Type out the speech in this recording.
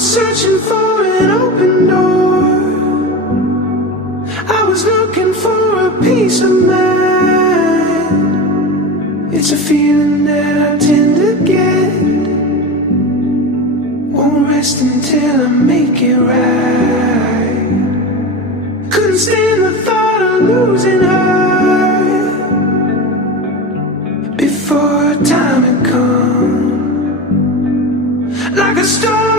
was searching for an open door. I was looking for a peace of mind. It's a feeling that I tend to get. Won't rest until I make it right. Couldn't stand the thought of losing her before time had come. Like a star